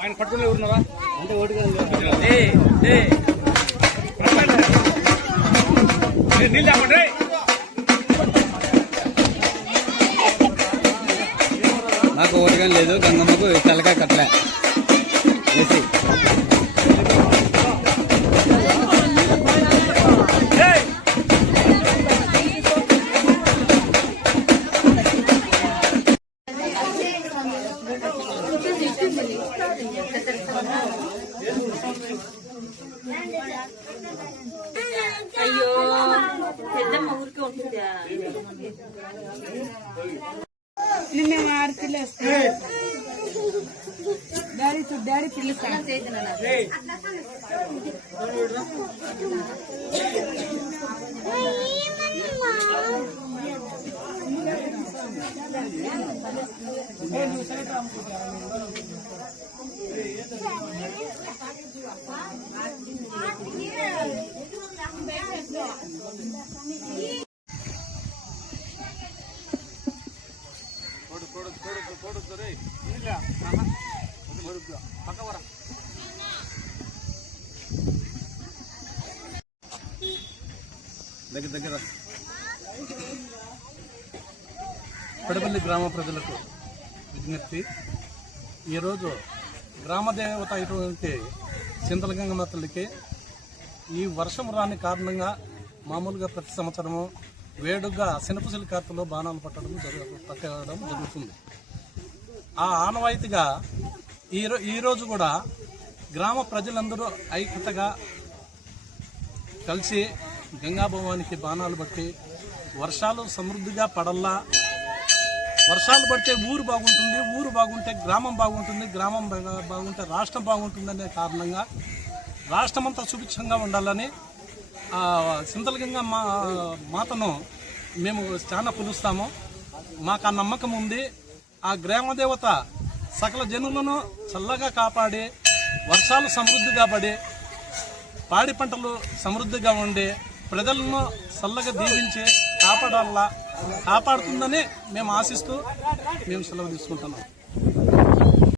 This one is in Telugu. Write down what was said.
ఆయన పట్టుకునే ఉన్నావా అంటే ఓటుగా నీళ్ళు చెప్పండి. నాకు ఓటుగా లేదు, గంగమ్మకు తలకాయ కట్టలే వేసి అయ్యో పెద్దమ్మ ఊరికే ఉంటుందా నిన్న ఆడపిల్లేస్తా డాడీ పిలుస్తాను. దగ్గర పెడపల్లి గ్రామ ప్రజలకు విజ్ఞప్తి. ఈరోజు గ్రామదేవత అయినటువంటి చింతలగంగమ్మ తల్లికి ఈ వర్షం రాని కారణంగా మామూలుగా ప్రతి సంవత్సరము వేడుగా శనపసిలి కార్తలో బాణాలు పట్టడం జరుగుతుంది. ఆ ఆనవాయితీగా ఈరోజు కూడా గ్రామ ప్రజలందరూ ఐక్యతగా కలిసి గంగాభవానికి బాణాలు బట్టి వర్షాలు సమృద్ధిగా పడల్లా, వర్షాలు పడితే ఊరు బాగుంటుంది, ఊరు బాగుంటే గ్రామం బాగుంటుంది, గ్రామం బాగుంటే రాష్ట్రం బాగుంటుందనే కారణంగా రాష్ట్రమంతా సుభిక్షంగా ఉండాలని చింతలగంగ మాతను మేము చాలా పిలుస్తాము. మాకు ఆ నమ్మకం ఉంది. ఆ గ్రామదేవత సకల జనులను చల్లగా కాపాడి వర్షాలు సమృద్ధిగా పడి పాడి పంటలు సమృద్ధిగా ఉండి ప్రజలను చల్లగా దీవించి కాపాడాలా కాపాడుతుందని మేము ఆశిస్తూ మేము సెలవు తీసుకుంటున్నాం.